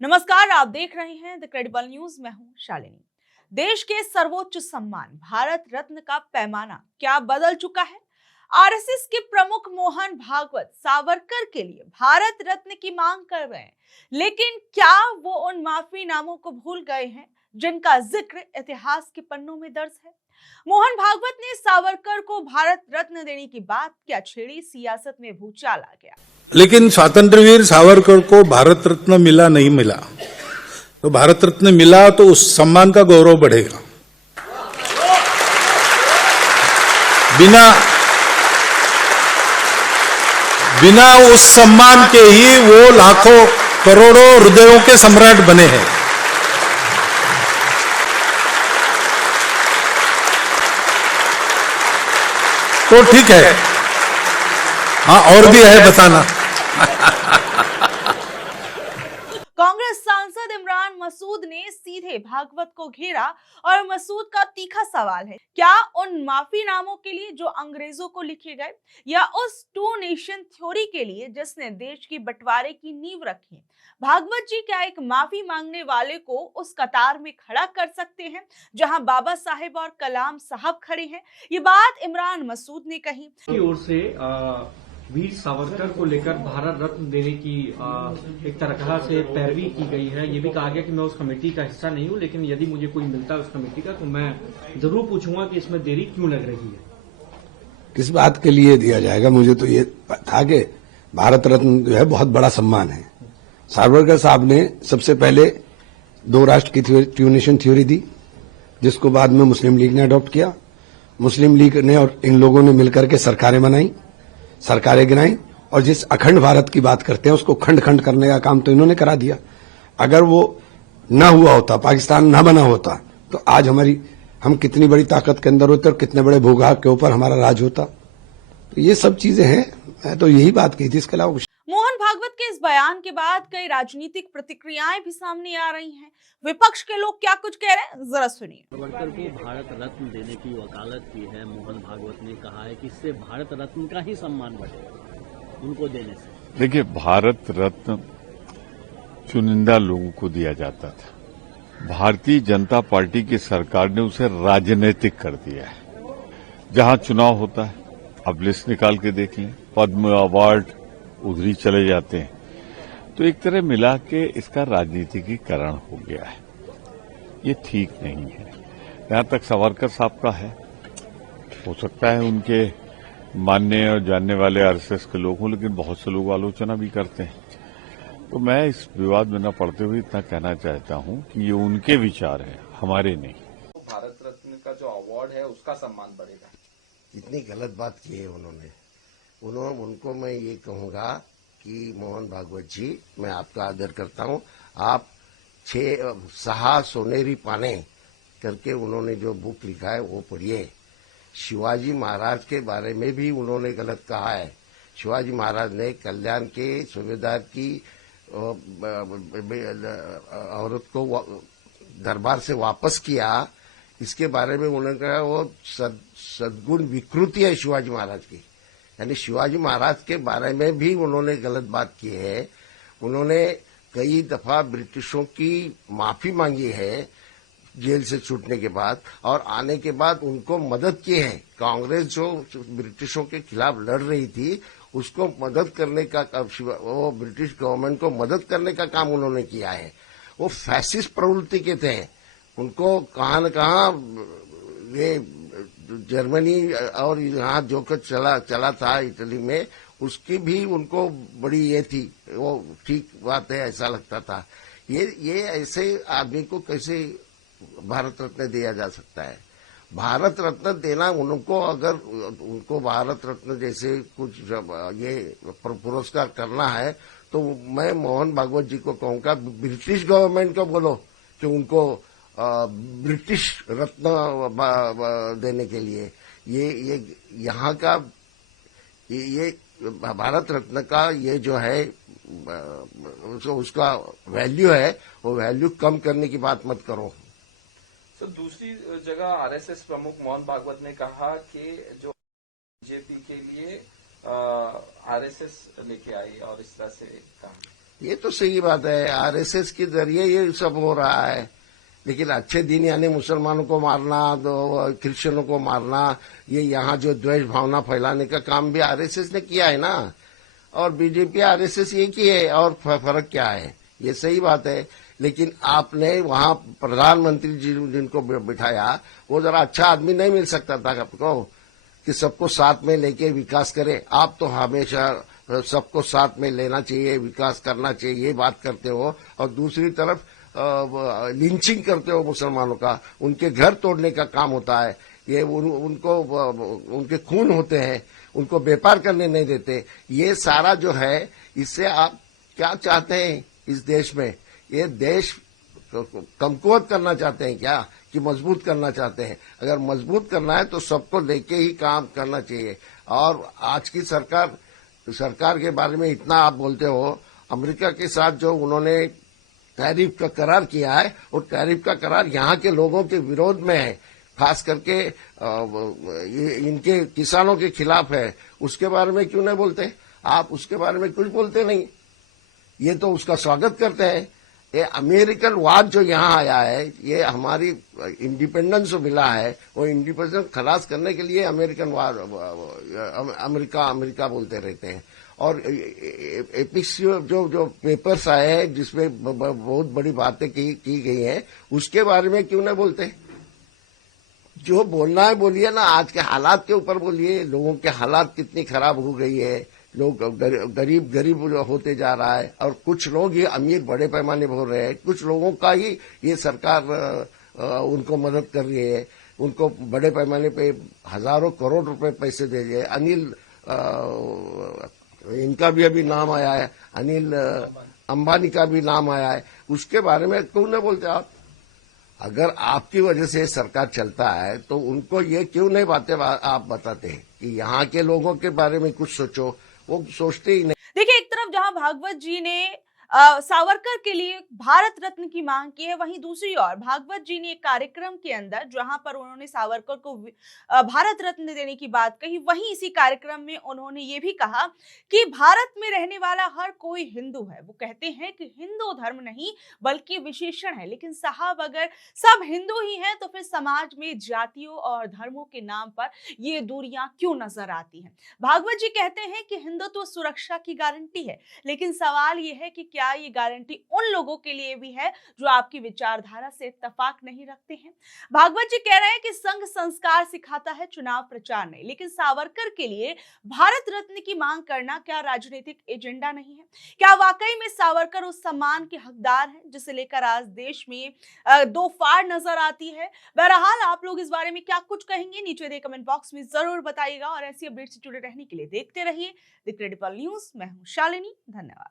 नमस्कार, आप देख रहे हैं द क्रेडिबल न्यूज। मैं हूं शालिनी। देश के सर्वोच्च सम्मान भारत रत्न का पैमाना क्या बदल चुका है? आरएसएस के प्रमुख मोहन भागवत सावरकर के लिए भारत रत्न की मांग कर रहे हैं, लेकिन क्या वो उन माफी नामों को भूल गए हैं जिनका जिक्र इतिहास के पन्नों में दर्ज है? मोहन भागवत ने सावरकर को भारत रत्न देने की बात क्या छेड़ी, सियासत में भूचाल आ गया। लेकिन स्वातंत्रवीर सावरकर को भारत रत्न मिला नहीं मिला, तो भारत रत्न मिला तो उस सम्मान का गौरव बढ़ेगा। बिना उस सम्मान के ही वो लाखों करोड़ों हृदयों के सम्राट बने हैं। तो ठीक है, हाँ और भी है बताना। कांग्रेस सांसद इमरान मसूद ने सीधे भागवत को घेरा और मसूद का तीखा सवाल है, क्या उन माफीनामों के लिए जो अंग्रेजों को लिखे गए या उस टू नेशन थ्योरी के लिए जिसने देश की बंटवारे की नींव रखी? भागवत जी क्या एक माफी मांगने वाले को उस कतार में खड़ा कर सकते हैं जहां बाबा साहेब और कलाम साहब खड़े हैं? ये बात इमरान मसूद ने कही। की ओर से वीर सावरकर को लेकर भारत रत्न देने की एक तरह से पैरवी की गई है। ये भी कहा गया कि मैं उस कमेटी का हिस्सा नहीं हूं, लेकिन यदि मुझे कोई मिलता है उस कमेटी का तो मैं जरूर पूछूंगा कि इसमें देरी क्यों लग रही है, किस बात के लिए दिया जाएगा। मुझे तो ये था कि भारत रत्न जो है बहुत बड़ा सम्मान है। सावरकर साहब ने सबसे पहले दो राष्ट्र की टू नेशन थ्योरी दी, जिसको बाद में मुस्लिम लीग ने अडॉप्ट किया। मुस्लिम लीग ने और इन लोगों ने मिलकर के सरकारें बनाई, सरकारें गिनाई, और जिस अखंड भारत की बात करते हैं उसको खंड खंड करने का काम तो इन्होंने करा दिया। अगर वो न हुआ होता, पाकिस्तान न बना होता, तो आज हम कितनी बड़ी ताकत के अंदर होते और कितने बड़े भूभाग के ऊपर हमारा राज होता। तो ये सब चीजें हैं। मैं तो यही बात कही थी, इसके अलावा मोहन भागवत के इस बयान के बाद कई राजनीतिक प्रतिक्रियाएं भी सामने आ रही हैं। विपक्ष के लोग क्या कुछ कह रहे हैं, जरा सुनिए। सावरकर को भारत रत्न देने की वकालत की है। मोहन भागवत ने कहा है कि इससे भारत रत्न का ही सम्मान बढ़ेगा उनको देने से। देखिए, भारत रत्न चुनिंदा लोगों को दिया जाता था। भारतीय जनता पार्टी की सरकार ने उसे राजनीतिक कर दिया है। जहां चुनाव होता है, अब लिस्ट निकाल के देखें, पद्म अवार्ड उधरी चले जाते हैं, तो एक तरह मिला के इसका राजनीतिकीकरण हो गया है। ये ठीक नहीं है। जहां तक सावरकर साहब का है, हो सकता है उनके मानने और जानने वाले आरएसएस के लोग हों, लेकिन बहुत से लोग आलोचना भी करते हैं। तो मैं इस विवाद में न पड़ते हुए इतना कहना चाहता हूं कि ये उनके विचार है, हमारे नहीं। भारत रत्न का जो अवार्ड है उसका सम्मान बढ़ेगा। इतनी गलत बात की है उनको मैं ये कहूंगा कि मोहन भागवत जी, मैं आपका आदर करता हूं। आप 6 सोनेरी पाने करके उन्होंने जो बुक लिखा है वो पढ़िए। शिवाजी महाराज के बारे में भी उन्होंने गलत कहा है। शिवाजी महाराज ने कल्याण के सूबेदार की औरत को दरबार से वापस किया, इसके बारे में उन्होंने कहा वो सद्गुण विकृति है शिवाजी महाराज की। यानी शिवाजी महाराज के बारे में भी उन्होंने गलत बात की है। उन्होंने कई दफा ब्रिटिशों की माफी मांगी है जेल से छूटने के बाद, और आने के बाद उनको मदद की है। कांग्रेस जो ब्रिटिशों के खिलाफ लड़ रही थी उसको मदद करने का, वो ब्रिटिश गवर्नमेंट को मदद करने का काम उन्होंने किया है। वो फैसिस्ट प्रवृत्ति के थे। उनको कहां न कहां ये जर्मनी और यहाँ जो कुछ चला था इटली में, उसकी भी उनको बड़ी ये थी। वो ठीक बात है, ऐसा लगता था। ये ऐसे आदमी को कैसे भारत रत्न दिया जा सकता है? भारत रत्न देना उनको, अगर उनको भारत रत्न जैसे कुछ ये पुरस्कार करना है तो मैं मोहन भागवत जी को कहूंगा, ब्रिटिश गवर्नमेंट को बोलो कि उनको ब्रिटिश रत्न देने के लिए। ये यहाँ का ये भारत रत्न का ये जो है उसका वैल्यू है, वो वैल्यू कम करने की बात मत करो। तो दूसरी जगह आरएसएस प्रमुख मोहन भागवत ने कहा कि जो बीजेपी के लिए आरएसएस लेके आई और इस तरह से कहा। ये तो सही बात है, आरएसएस के जरिए ये सब हो रहा है। लेकिन अच्छे दिन यानी मुसलमानों को मारना, तो क्रिश्चियनों को मारना, ये यहाँ जो द्वेष भावना फैलाने का काम भी आरएसएस ने किया है ना। और बीजेपी आरएसएस एक ही है, और फर्क क्या है? ये सही बात है। लेकिन आपने वहाँ प्रधानमंत्री जी जिनको बिठाया, वो जरा अच्छा आदमी नहीं मिल सकता था आपको कि सबको साथ में लेके विकास करे? आप तो हमेशा सबको साथ में लेना चाहिए, विकास करना चाहिए, ये बात करते हो, और दूसरी तरफ लिंचिंग करते हो मुसलमानों का, उनके घर तोड़ने का काम होता है। ये उनको उनके खून होते हैं, उनको व्यापार करने नहीं देते। ये सारा जो है, इससे आप क्या चाहते हैं इस देश में? ये देश कमकुवत करना चाहते हैं क्या, कि मजबूत करना चाहते हैं? अगर मजबूत करना है तो सबको लेके ही काम करना चाहिए। और आज की सरकार के बारे में इतना आप बोलते हो, अमेरिका के साथ जो उन्होंने टैरिफ का करार किया है, और टैरिफ का करार यहाँ के लोगों के विरोध में है, खास करके इनके किसानों के खिलाफ है। उसके बारे में क्यों नहीं बोलते आप? उसके बारे में कुछ बोलते नहीं। ये तो उसका स्वागत करते हैं। ये अमेरिकन वाद जो यहाँ आया है, ये हमारी इंडिपेंडेंस जो मिला है, वो इंडिपेंडेंस खलास करने के लिए अमेरिकन वाद, अमेरिका बोलते रहते हैं। और एपिक्स जो पेपर्स आए हैं जिसमें बहुत बड़ी बातें की गई हैं, उसके बारे में क्यों नहीं बोलते? जो बोलना है बोलिए ना, आज के हालात के ऊपर बोलिए। लोगों के हालात कितनी खराब हो गई है, लोग गरीब होते जा रहा है, और कुछ लोग ये अमीर बड़े पैमाने पर हो रहे हैं। कुछ लोगों का ही ये सरकार उनको मदद कर रही है, उनको बड़े पैमाने पे हजारों करोड़ रुपए पैसे दे रही है। अनिल इनका भी अभी नाम आया है, अनिल अंबानी का भी नाम आया है। उसके बारे में क्यों नहीं बोलते आप? अगर आपकी वजह से सरकार चलता है तो उनको ये क्यों नहीं बातें आप बताते हैं कि यहाँ के लोगों के बारे में कुछ सोचो? वो सोचते ही नहीं। देखिए, एक तरफ जहां भागवत जी ने सावरकर के लिए भारत रत्न की मांग की है, वहीं दूसरी ओर भागवत जी ने एक कार्यक्रम के अंदर जहां पर उन्होंने सावरकर को भारत रत्न देने की बात कही, वहीं इसी कार्यक्रम में उन्होंने ये भी कहा कि भारत में रहने वाला हर कोई हिंदू है। वो कहते हैं कि हिंदू धर्म नहीं बल्कि विशेषण है। लेकिन साहब, अगर सब हिंदू ही हैं तो फिर समाज में जातियों और धर्मों के नाम पर ये दूरियां क्यों नजर आती हैं? भागवत जी कहते हैं कि हिंदुत्व सुरक्षा की गारंटी है, लेकिन सवाल ये है कि क्या ये गारंटी उन लोगों के लिए भी है जो आपकी विचारधारा से इत्तेफाक नहीं रखते हैं? भागवत जी कह रहे हैं कि संघ संस्कार सिखाता है, चुनाव प्रचार नहीं। लेकिन सावरकर के लिए भारत रत्न की मांग करना क्या राजनीतिक एजेंडा नहीं है? क्या वाकई में सावरकर उस सम्मान के हकदार हैं जिसे लेकर आज देश में दो फाड़ नजर आती है? बहरहाल, आप लोग इस बारे में क्या कुछ कहेंगे, नीचे दे कमेंट बॉक्स में जरूर बताइएगा। और ऐसी अपडेट से जुड़े रहने के लिए देखते रहिए द क्रेडिबल न्यूज। मैं हूं शालिनी, धन्यवाद।